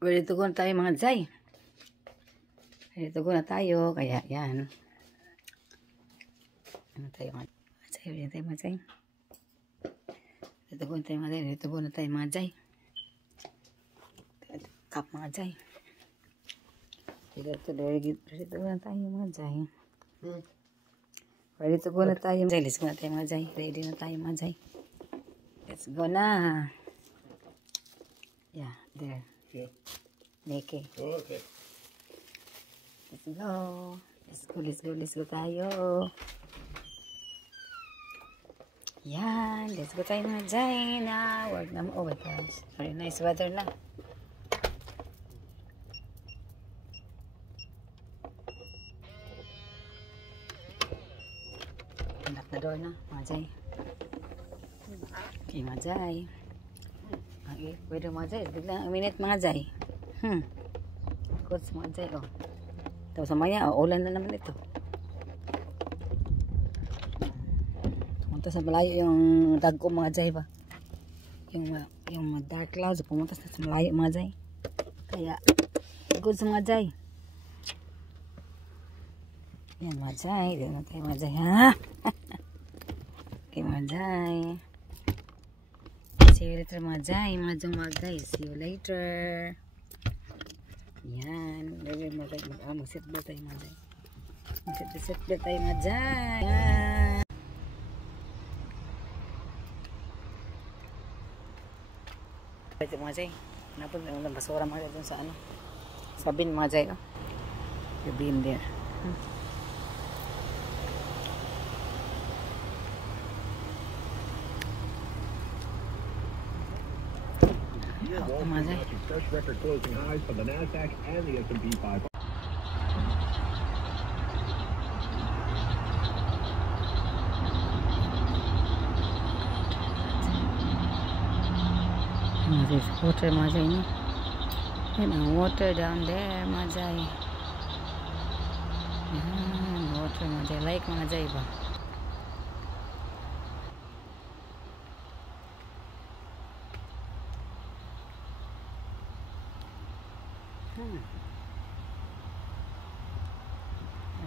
Ready to go na tayo mga Jay. Ready to go na tayo. Kaya yan. Ano tayo mga Jay? Ready tayo mga Jay. Ready to go na tayo mga Jay. Ready to go na tayo mga Jay. Cup mga Jay. Ready to go na tayo mga Jay. Ready to go na tayo mga Jay. Let's go na tayo mga Jay. Ready na tayo mga Jay. Let's go na. Yeah, there. Nike. Okay. Let's go. Let's go tayo. Yan. Let's go tayo mga Jay na. Oh my gosh. Very nice weather na. Anak na door na mga Jay. Okay mga Jay. Okay, pwede mga Jay. Biglang minute mga Jay. Good mga Jay. Oh. Tapos samaya, ulan na naman ito. Pumunta sa malayo yung dagko mga Jay ba? Yung dark clouds, pumunta sa malayo mga Jay. Kaya, good sa mga Jay. Yan mga Jay. Dito na tayo mga Jay, ha? Okay mga Jay. See you later mga Jay. Mga Jay. See you later. Yan. Mag-seatbelt tayo mga Jay. Mag-seatbelt tayo mga Jay. Yan. Ito mga Jay. Napun ang basura mga Jay dun sa ano. Sa bin mga Jay. Oh. Yung bin there. Fresh record closing highs for the Nasdaq and the S&P 500. There's water mga Jay, no? Yan ang water down there mga Jay. Yan, water mga Jay. Like mga Jay ba?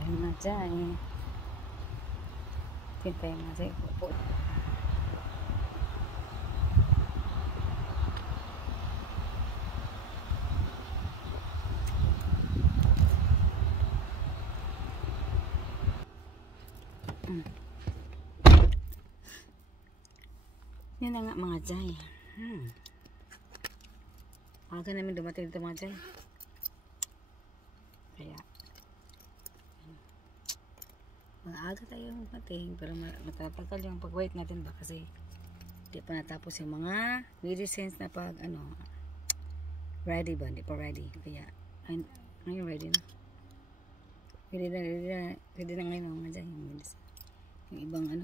Ayun mga Jay. Tintay mga Jay. Yan na nga mga Jay. Aga namin dumating dito mga Jay. Kaya maaga tayo dumating, pero matatagal yung pag-wait natin ba kasi hindi pa natapos yung mga medicines na pag ano ready ba, hindi pa ready. Kaya ngayon ready na. Ready na ngayon mga Jay yung medicine. Yung ibang ano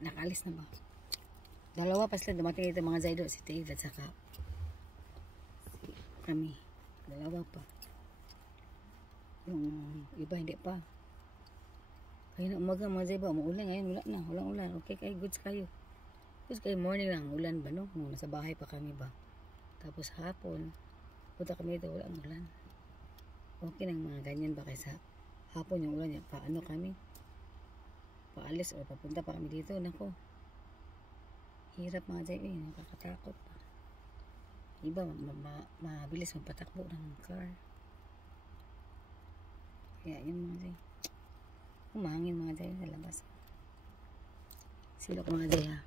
nakaalis na ba. Dalawa pa sila dumating dito mga Jay do, si Dave at saka kami. Dalawa pa. Yung iba hindi pa. Kaya na umaga mga Jay ba, umuulan ngayon, wala na, walang ulan. Okay kayo, goods kayo. Goods kayo, morning lang, ulan ba no? Nung nasa bahay pa kami ba. Tapos hapon, punta kami dito, walang ulan. Okay nang mga ganyan ba kaysa hapon yung ulan, paano kami? Paalis o papunta pa kami dito, nako. Hirap mga Jay, nakakatakot pa. Iba, mabilis magpatakbo ng car. Kaya yun mga Jay. Umahangin mga Jay sa labas. Silok mga Jay ha.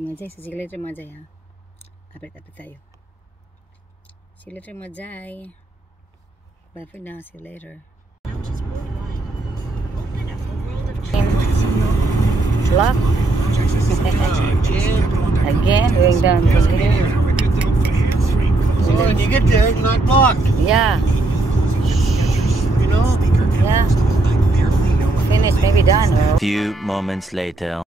Mga Jay, sa siglater mga Jay ha. Apit-apit tayo. See you later mga Jay. Bye for now, see you later. Lock. Again, going down from here. So when you get there, it's not locked. Yeah. You know? Yeah. Finished, maybe done. Few moments later.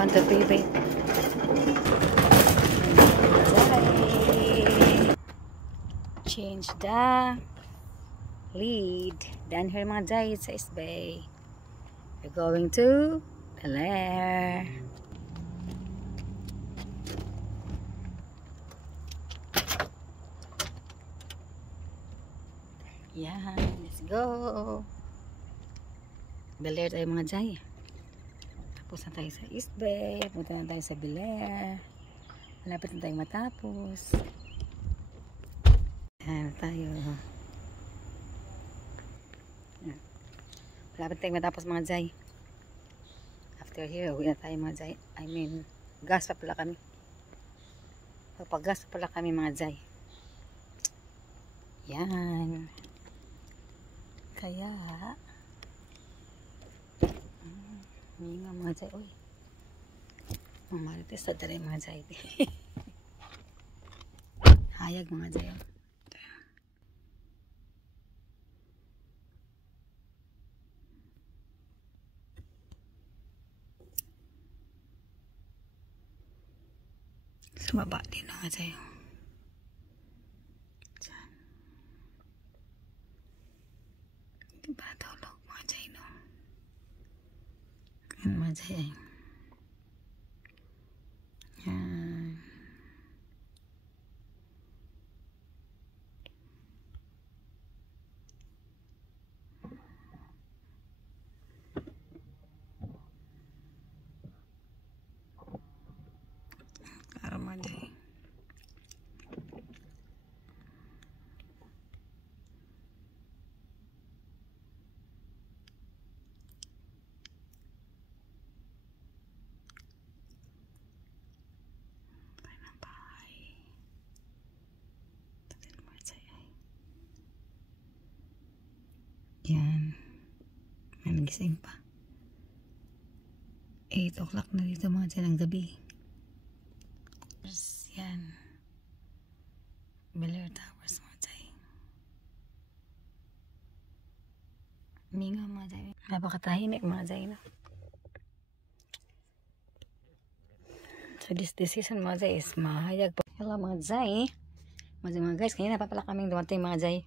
On the baby. Change the lead. Down here mga jay sa East Bay. We're going to the lair. Yan, let's go. The lair tayo mga jay. Tapos na tayo sa East Bay. Punta na tayo sa Belair. Malapit na tayo matapos. Yan tayo. Yan. Malapit na tayo matapos mga jay. After here, uwi na tayo mga jay. I mean, gas pa pala kami. Pagpas pa pala kami mga jay. Yan. Kaya nga mga jay, uy. Mamarites na tayo mga jay. Hayag mga jay. Sumaba din mga jay. Diba tulog mga jay, no? Yan mga jay. Yan. Para mga jay. Yan. May nagising pa. 8 o'clock na dito mga dyan ng gabi. Yan. Belair Towers mga dyan. Minga mga dyan. Napakatahimik mga dyan. No? So this decision mga dyan is mahayag pa. Hello mga dyan. Mga guys, kanina pa pala kaming dumating mga dyan.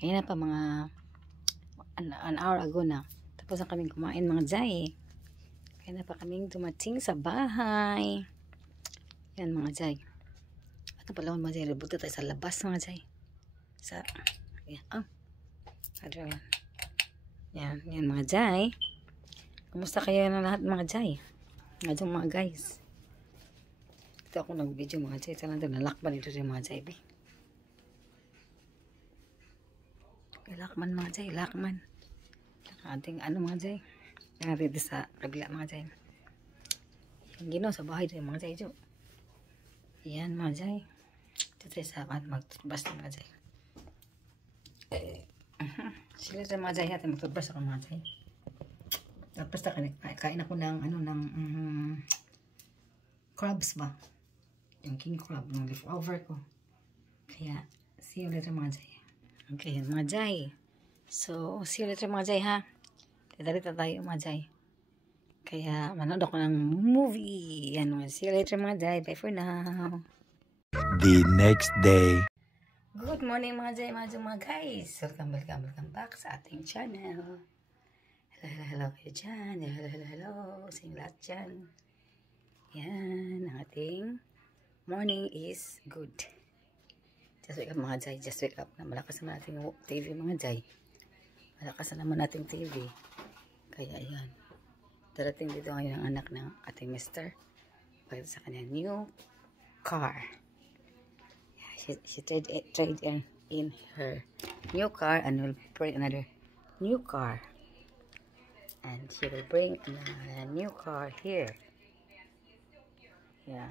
Kanina pa mga an hour ago na. Tapos na kaming kumain mga jay. Kaya na pa kaming dumating sa bahay. Yan mga jay. At napalawin mga jay. Rebuta tayo sa labas mga jay. Sa, yan. Oh. Adrian. Yan. Yan mga jay. Kumusta kayo na lahat mga jay? Nga mga guys. Ito ako nag-video mga jay. Sana doon nalakban ito yung mga jay. Lakman mga jay, lakman. Ating ano mga jay. Yan dito sa kabila mga jay. Yung ginaw sa bahay dito mga jay. Yan mga jay. Dito sa mag-toothbrush mga jay. Sila sa mga jay natin mag-toothbrush ako mga jay. Tapos kain ako ng ano ng crabs ba. Yung king crab, yung leftover ko. Kaya see you later mga jay. Okay, mga jay. So, see you later mga jay ha. Titarita tayo mga jay. Kaya, manood ako ng movie. Yan, see you later mga jay. Bye for now. The next day. Good morning mga jay, mga guys. Welcome back sa ating channel. Hello kayo dyan. Hello. Sa inyo lahat dyan. Yan, ang ating morning is good. Just wake up mga jay, just wake up na malakas naman natin TV mga jay. Malakas naman natin TV. Kaya ayan. Darating dito ngayon ang anak ng ating mister. Pagkita sa kanya new car. Yeah, she trade in her new car and will bring another new car. And she will bring a new car here. Yeah.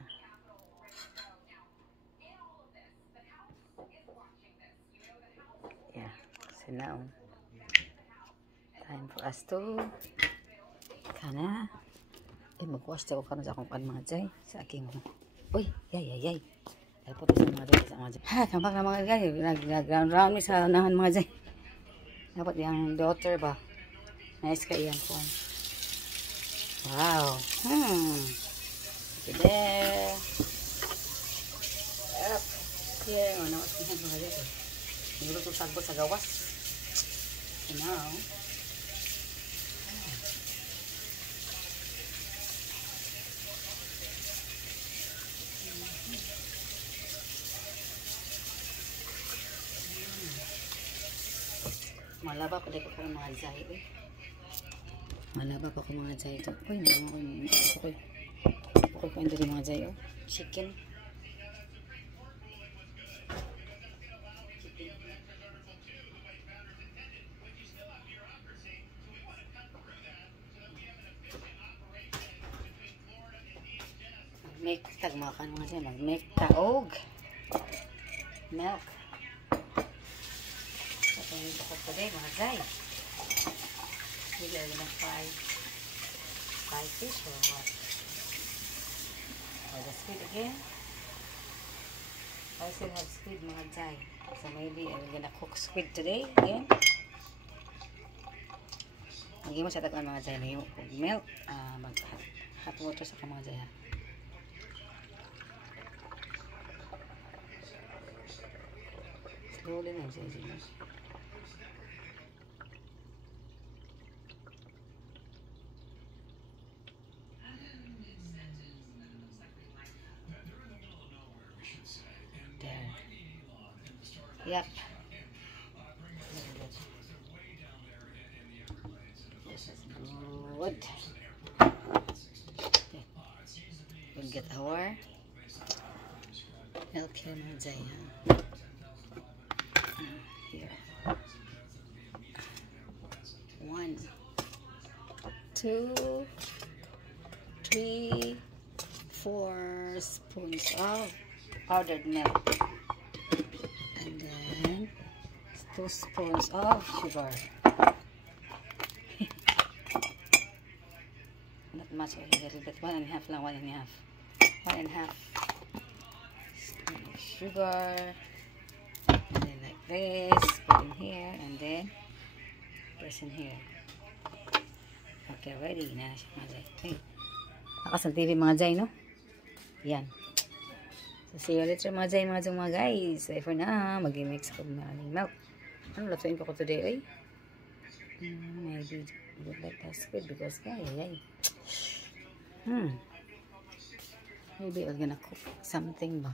Yeah. So now, time for us to mag-wash ako karon sa akong mga jay sa aking uy yay ay po sa mga jay ha tambak na mga jay nag-round mi sa nahan mga jay dapat yung daughter ba nice ka iyan po wow there up here ano siya mga jay siguro to sagbot sa gawas now malaba pa dito ko mga jay malaba pa ko mga jay ito uy naman ako ko ito mga jay chicken make tag makan mga jay mag-make taog milk today mga jay maybe I'm gonna fry fish or what or the squid again I still have squid mga jay so maybe I'm gonna cook squid today again magiging mo siya tagaan mga jay may milk mag hot water sa mga jay ha slowly na jay yep. This is good. Okay. We'll get our milk here, mga jay. Here. 1, 2, 3, 4 spoons of powdered milk. And then 2 spoons of sugar. Not much, a little bit. 1.5 lang, 1.5. 1.5 spoon of sugar. And then like this, put in here, and then press in here. Okay, ready na siya mga jay. Okay. Lakas ng TV mga jay, no? Yan. So, see you later mga jay, mga guys. Bye for now. Mag-mix ko na milk. Ano latuin ko today, maybe would like that's good because, yay. Maybe I'm gonna cook something ba?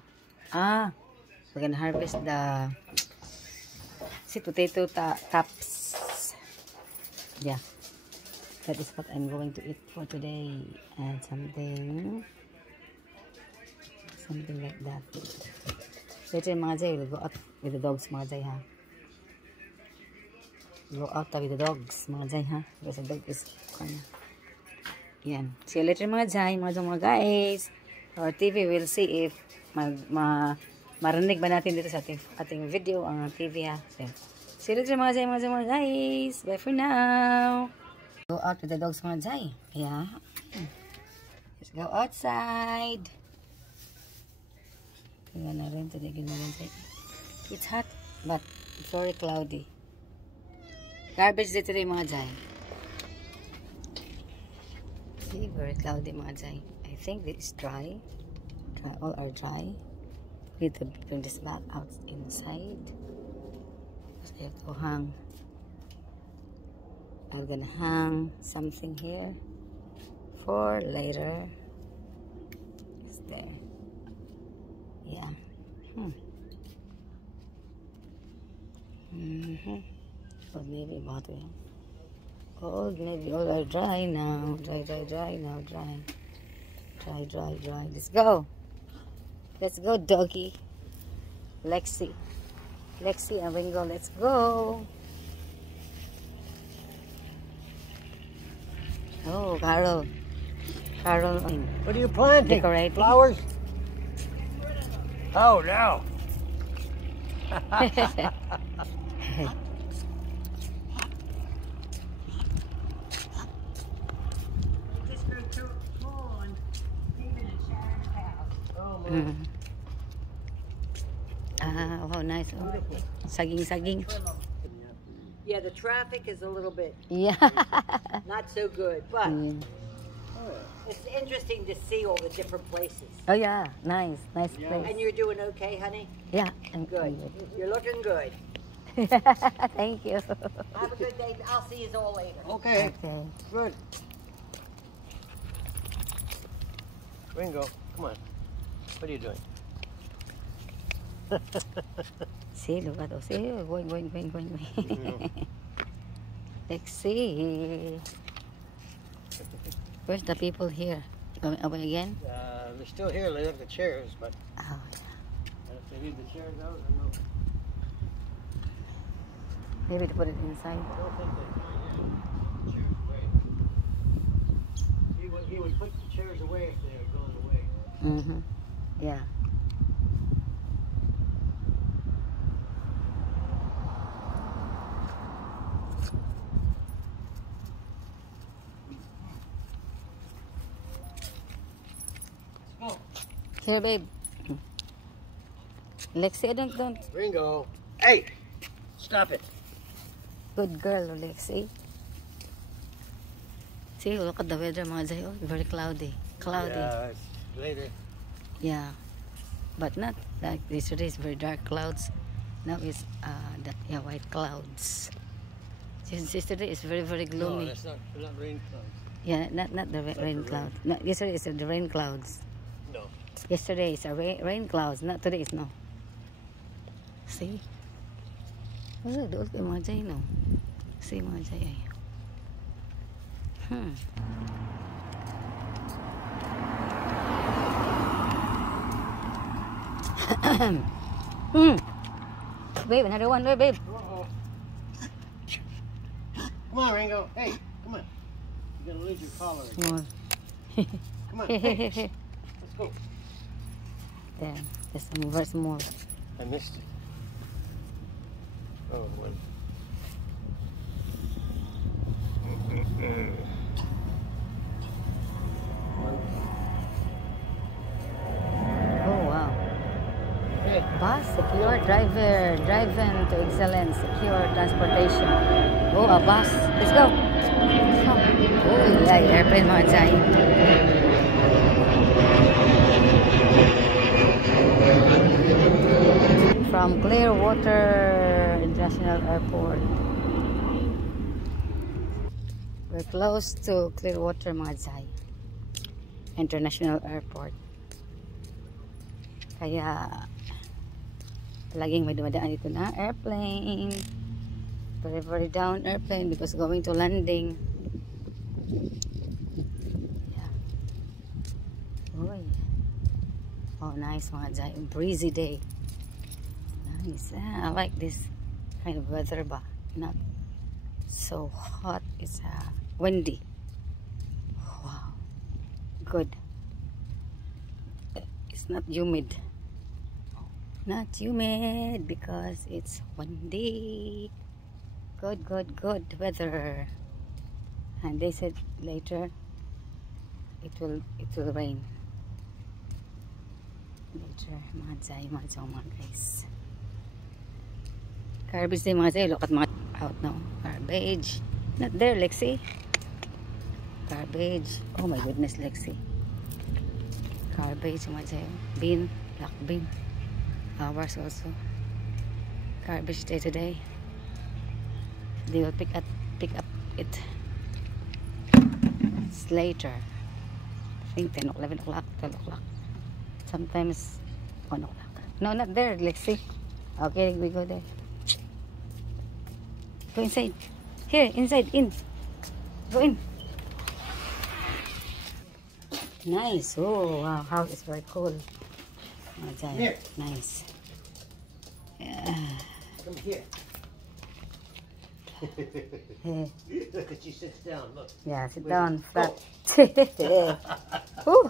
We're gonna harvest the sweet potato tops. Yeah. That is what I'm going to eat for today. And something like that. Later mga jay, we'll go out with the dogs mga jay ha. Go out with the dogs mga jay ha. Because the dog is yan. See you later mga jay, mga guys. Our TV will see if marinig ba natin dito sa ating video ang TV ha. So, see you later mga jay, mga guys. Bye for now. Go out with the dogs mga jay. Yeah. Let's go outside. It's hot, but it's very cloudy. Garbage day today mga jay. See, very cloudy mga jay. I think this is dry. All are dry. We need to bring this back out inside. So I have to hang. I'm gonna hang something here for later. It's there. Yeah. Old Navy bottle. Old Navy. All are dry now. Dry now. Dry. Let's go. Let's go, doggy. Lexi and Ringo, let's go. Oh, Carol. What are you planting? Decorating. Flowers? Oh, no. Mm. Ah, wow, nice. Oh. Saging. Yeah, the traffic is a little bit Yeah. not so good, but Mm. it's interesting to see all the different places. Oh yeah, nice place. And you're doing okay, honey? Yeah, I'm Good. You're looking good. Thank you. Have a good day. I'll see you all later. Okay, Okay. good. Ringo, come on. What are you doing? See, look at us. See, going. Let's see. Where's the people here? Going away again? They're still here. They have the chairs, but Oh, if they need the chairs out, I don't know. maybe to put it inside. I don't think they can. Chairs away. He would put the chairs away if they were going away. Mm-hmm. Yeah. Let's go. Here, babe. Lexi, don't. Ringo. Hey! Stop it. Good girl, Lexi. See, look at the weather, mga Zay. Oh, very cloudy. Yeah, it's later. Yeah. But not like yesterday is very dark clouds. Now it's white clouds. Since yesterday is very, very No, gloomy. that's not rain clouds. Yeah, not the rain cloud. No, yesterday is the rain clouds. No. Yesterday is a rain clouds. Not today is no. See? Wala, doon kay mga Jay, no? See, mga Jay, ay. Babe, another one, babe. Uh-oh. Come on, Ringo. Hey, come on. You're going to lose your collar again. More. Come on. Hey, let's go. There, there's some verse more. I missed it. Oh, it went. Oh, wow. Hey, Bus, secure driver, driven to excellence, secure transportation. Oh, a bus. Let's go. Oh, yeah, airplane mga Jay. From Clearwater International Airport. We're close to Clearwater mga Jay International Airport. Kaya laging may dumadaan dito na airplane. Very, very down airplane because going to landing. Yeah. Oy. Oh, nice mga Jay. Breezy day. Nice. I like this kind of weather ba. Not so hot. It's windy. Wow. Good. It's not humid. Not humid because it's windy. Good weather. And they said later it will rain. Later, mga Jay, mga guys. Garbage din mga Jay. Look at mga out now. Garbage. Not there, Lexi. Garbage. Oh my goodness, Lexi. Garbage mga Jay. Bin. Black bin. Ours also. Garbage day today. They will pick up it. It's later. I think 10 o'clock, 11 o'clock, 12 o'clock. Sometimes 1 o'clock. No, not there, Lexi. Okay, we go there. Go inside. Here, inside, in. Go in. Nice. Oh, wow. House is very cool. Mga Jai. Nick. Nice. Yeah. Come here. Yeah. She sits down. Look. Yeah, sit down, flat. Woo!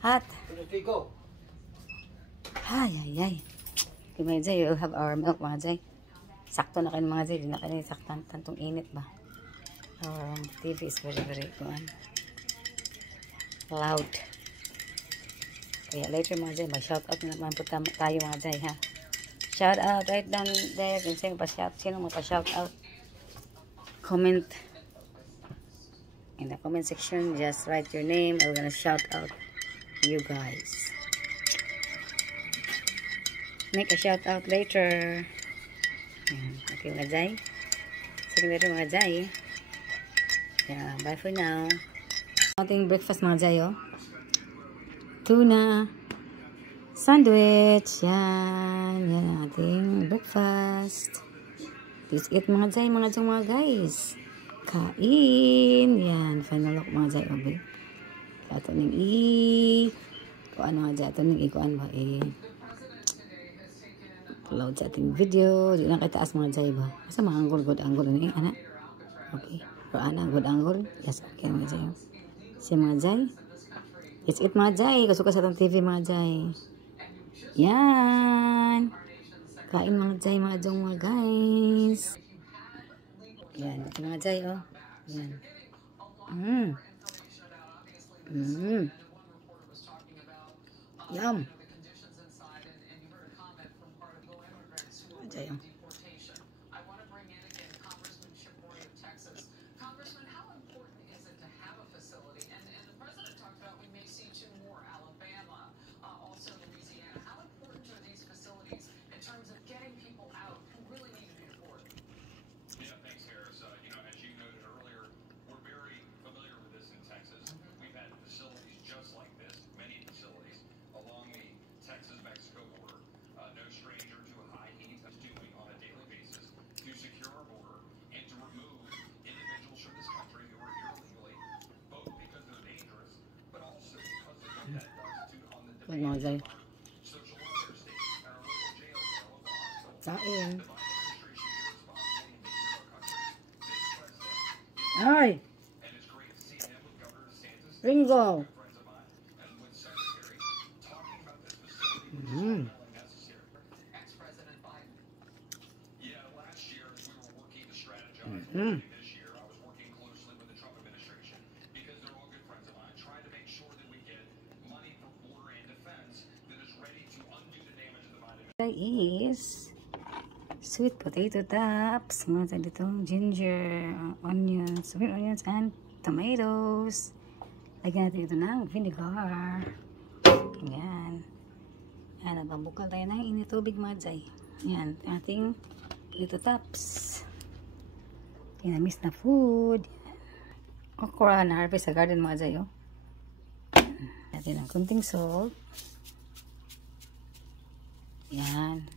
Hot. Where did we go? Ay, ay, ay. Okay, mga Jai, you have our milk, mga Jay. Sakto na kayo, mga Jay. Di na kayo saktan. Tantong init ba? Our TV is very, very loud. Kaya later, mga Jay, mag-shout out na naman po tayo, mga Jay, ha? Shout out right down there. Sino pa-shout? Sino mo pa-shout out? Comment in the comment section. Just write your name. We're gonna shout out you guys. Make a shout out later. Okay, mga Jai. Sige later, mga Jai. Yeah, bye for now. Ating breakfast, mga Jai, oh. Tuna sandwich. Yan. Yan ang ating breakfast. Please eat, mga Jai, mga Jai, mga guys. Kain. Yan. Final look, mga Jai, obi. Ito ning kuan, mga Jai. Ito ning kuan ba, upload sa ating video. Di na kay taas, mga Jai, ba? Asa mga angle, good angle ni anak. Okay. Pero ana, good angle. Yes, okay, mga Jai. Si mga Jai. It's it, mga Jai. Kasuka sa atong TV, mga Jai. Yan. Kain, mga Jai, mga Jong, mga guys. Yan. Ito, mga Jai, oh. Yan. Yum. Mga Jai, oh. Mga Jai. Kain. Ay! Ringo! Is sweet potato tops. Mga dito ginger, onions, sweet onions, and tomatoes. Lagyan natin ito ng vinegar. Yan. Yan, nabambukal tayo ng init tubig, mga Jai. Yan, ating potato tops. Tinamis na food. Okra na harvest sa garden, mga Jai, oh. Natin ng kunting salt. Yan.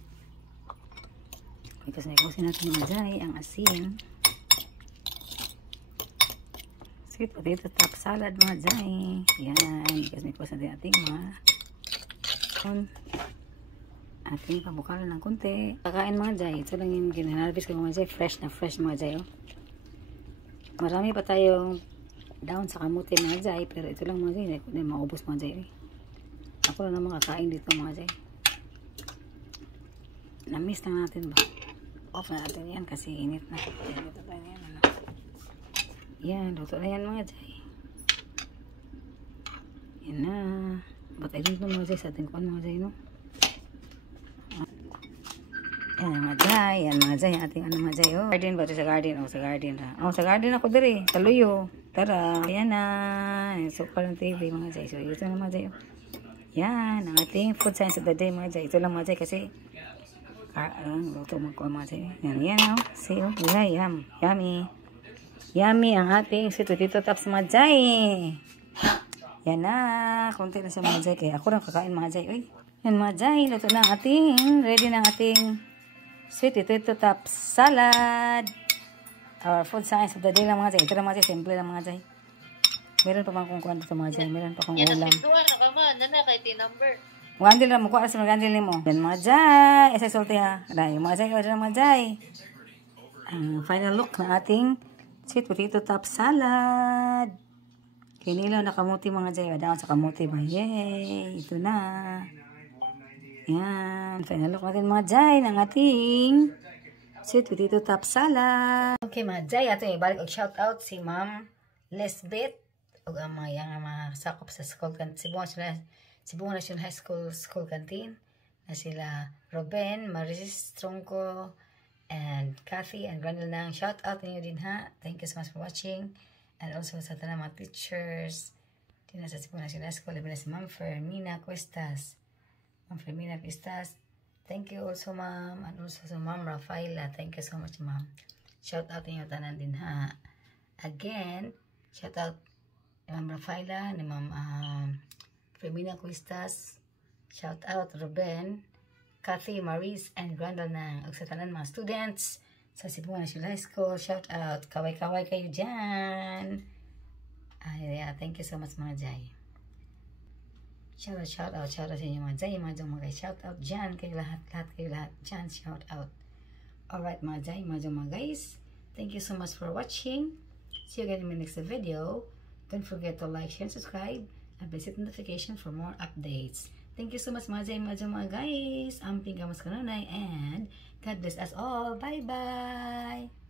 Because naikusin natin, mga Jai, ang asin. Sweet potato top salad, mga Jai. Yan. Because naikusin natin ating mga ating pabukalan ng kunti. Kakain, mga Jai. Ito lang yung ginanarvest ko, mga Jai. Fresh na fresh, mga Jai, oh. Marami pa tayong down sa kamuti, mga Jai. Pero ito lang, mga Jai. Hindi maubos, mga Jai. Ako lang naman kakain dito, mga Jai. Na-miss na natin ba? Off na natin yan kasi init na. Yan, luto na yan. Ano? Yan, luto na yan, mga Jai. Yan na. Ba't ay dito, mga Jai, sa ating kuwan, mga Jai, no? Yan, mga Jai. Yan, mga Jai. Ating ano, mga Jai, oh. Garden ba ito sa garden? Oh, sa garden. Oh, sa garden ako diri. Taluyo. Tara. Yan na. Sukal ng TV, mga Jai. So, ito na, mga Jai, oh. Yan, ang ating food science of the day, mga Jai. Ito lang, mga Jai, kasi luto mo ko, mga Jai. Yan, yan, oh. See, oh. Yeah, yummy. Yummy ang ating sweet potato tops, mga Jai. Yan na. Kunti na siya, mga Jai. Kaya ako lang kakain, mga Jai. Uy. Yan, mga Jai. Luto na ang ating, ready na ang ating sweet potato tops salad. Our food science of the day lang, mga Jai. Ito lang, mga Jai. Simple lang, mga Jai. Meron pa bang kung kuhan dito, mga Jai. Meron pa kung ulam. Yan, naman. Nana, kay T-number. Gandil na mo, kuha sa mga gandil ni mo. Yan mga jay, isa sulti ha. Dahil mga jay, order mga jay. Ang final look na ating sweet potato top salad. Kinilaw na kamuti mga jay. Wadaan sa kamuti ba? Yay! Ito na. Yan. Final look natin mga jay ng ating sweet potato top salad. Okay mga jay, ato ibalik og shout out si Ma'am Lesbeth og ang mga sakop sa school canteen. Cebu National High School Canteen na sila Ruben, Maris Tronco, and Kathy and Granel nang shout out niyo din ha. Thank you so much for watching. And also sa tanang mga teachers din sa Cebu National High School, labi na si Ma'am Fermina Cuestas. Ma'am Fermina Cuestas. Thank you also ma'am, and also sa Ma'am Rafaela. Thank you so much ma'am. Shout out niyo tanan din ha. Again, shout out ni Ma'am Rafaela, ni Ma'am Fermina Cuestas, shout out Ruben, Kathy, Maris, and Grandal nang og sa tanan mga students sa Cebu National High School. Shout out, kaway-kaway kayo dyan. Yeah, thank you so much mga jay. Shout out sa inyo mga jay, mga shout out dyan kayo lahat dyan, shout out. Alright mga jay, mga guys, thank you so much for watching. See you again in my next video. Don't forget to like, share, and subscribe, and please hit notification for more updates. Thank you so much mga guys. Amping gamas kanunay, and God bless us all. Bye bye.